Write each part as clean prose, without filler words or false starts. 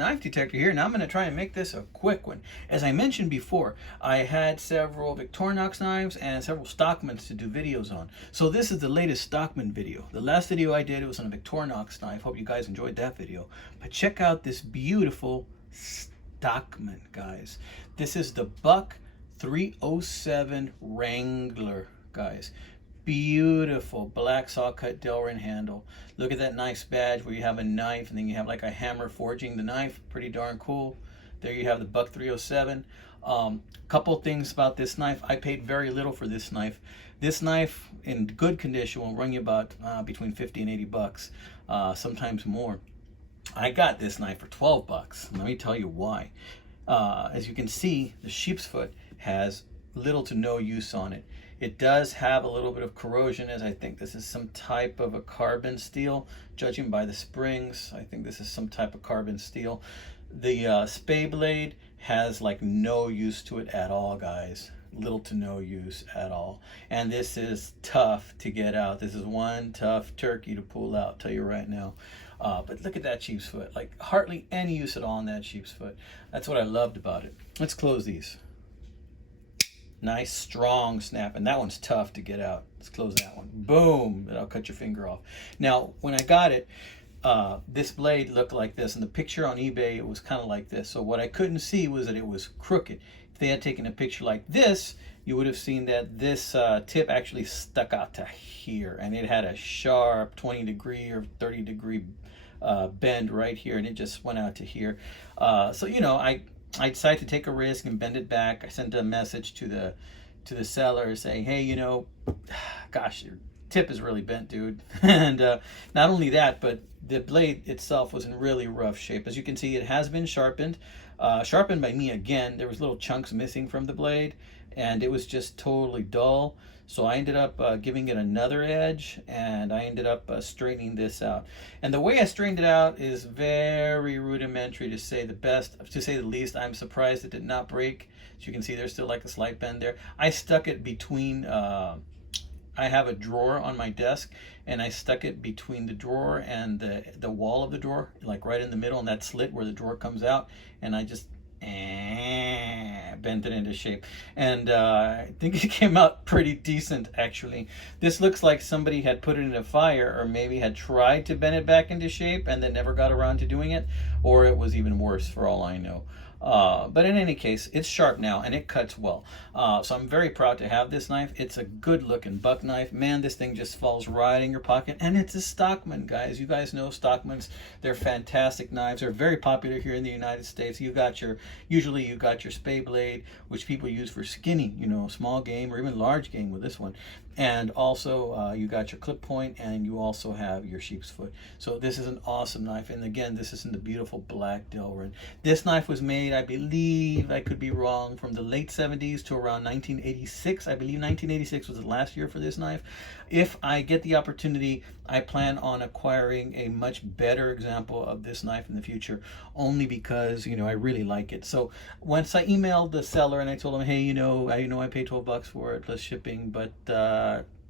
Knife Detector here, and I'm going to try and make this a quick one. As I mentioned before, I had several Victorinox knives and several Stockmans to do videos on. So this is the latest Stockman video. The last video I did, it was on a Victorinox knife. Hope you guys enjoyed that video. But check out this beautiful Stockman, guys. This is the Buck 307 Wrangler, guys. Beautiful black saw cut Delrin handle. Look at that nice badge where you have a knife and then you have like a hammer forging the knife. Pretty darn cool. There you have the Buck 307. Couple things about this knife. I paid very little for this knife. This knife in good condition will run you about between 50 and 80 bucks, sometimes more. I got this knife for 12 bucks. Let me tell you why. As you can see, the sheep's foot has little to no use on it. It does have a little bit of corrosion, as I think this is some type of a carbon steel. Judging by the springs, I think this is some type of carbon steel. The spay blade has like no use to it at all, guys. Little to no use at all. And this is tough to get out. This is one tough turkey to pull out, I'll tell you right now. But look at that sheep's foot. Like hardly any use at all on that sheep's foot. That's what I loved about it. Let's close these. Nice strong snap, and that one's tough to get out. Let's close that one. Boom, that'll cut your finger off. Now when I got it, this blade looked like this, and the picture on eBay, it was kind of like this. So what I couldn't see was that it was crooked. If they had taken a picture like this, you would have seen that this tip actually stuck out to here, and it had a sharp 20-degree or 30-degree bend right here, and it just went out to here. So you know, I decided to take a risk and bend it back. I sent a message to the seller saying, hey, you know, gosh, your tip is really bent, dude. And not only that, but the blade itself was in really rough shape. As you can see, it has been sharpened. Sharpened by me again. There was little chunks missing from the blade, and it was just totally dull. So I ended up giving it another edge, and I ended up straightening this out. And the way I straightened it out is very rudimentary, to say the least. I'm surprised it did not break. As you can see, there's still like a slight bend there. I stuck it between, I have a drawer on my desk, and I stuck it between the drawer and the wall of the drawer, like right in the middle, in that slit where the drawer comes out, and I just bent it into shape, and I think it came out pretty decent, actually. This looks like somebody had put it in a fire, or maybe had tried to bend it back into shape and then never got around to doing it, or it was even worse, for all I know. But in any case, it's sharp now and it cuts well. So I'm very proud to have this knife. It's a good looking buck knife. Man, this thing just falls right in your pocket, and it's a Stockman, guys. You guys know Stockmans. They're fantastic knives. They're very popular here in the United States. Usually you got your spay blade, which people use for skinning, you know, small game or even large game with this one. And also you got your clip point, and you also have your sheep's foot. So this is an awesome knife. And again, this is in the beautiful black Delrin. This knife was made, I believe, I could be wrong, from the late 70s to around 1986. I believe 1986 was the last year for this knife. If I get the opportunity, I plan on acquiring a much better example of this knife in the future, only because, you know, I really like it. So once I emailed the seller and I told him, hey, you know I paid 12 bucks for it plus shipping, but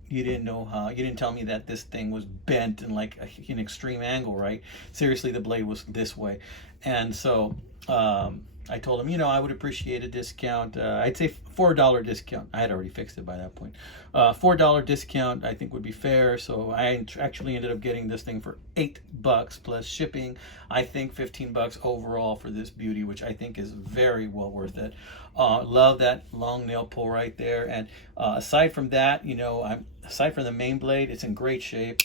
you didn't tell me that this thing was bent in like an extreme angle, right? Seriously, the blade was this way. And so I told him, you know, I would appreciate a discount. I'd say $4 discount. I had already fixed it by that point. $4 discount I think would be fair. So I actually ended up getting this thing for 8 bucks plus shipping. I think 15 bucks overall for this beauty, which I think is very well worth it. Love that long nail pull right there. And aside from that, you know, aside from the main blade, it's in great shape.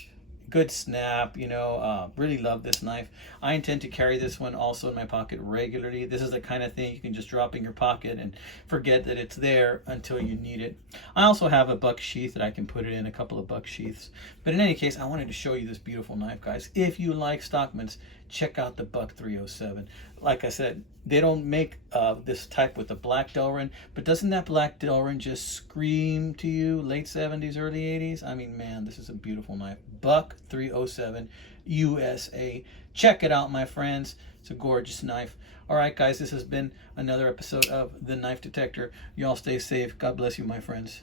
Good snap, you know. Really love this knife. I intend to carry this one also in my pocket regularly. This is the kind of thing you can just drop in your pocket and forget that it's there until you need it. I also have a buck sheath that I can put it in, a couple of buck sheaths. But in any case, I wanted to show you this beautiful knife, guys. If you like Stockmans, check out the Buck 307. Like I said, they don't make this type with the black Delrin, but doesn't that black Delrin just scream to you late 70s, early 80s? I mean, man, this is a beautiful knife. Buck 307 USA. Check it out, my friends. It's a gorgeous knife. All right, guys, this has been another episode of The Knife Detector. Y'all stay safe. God bless you, my friends.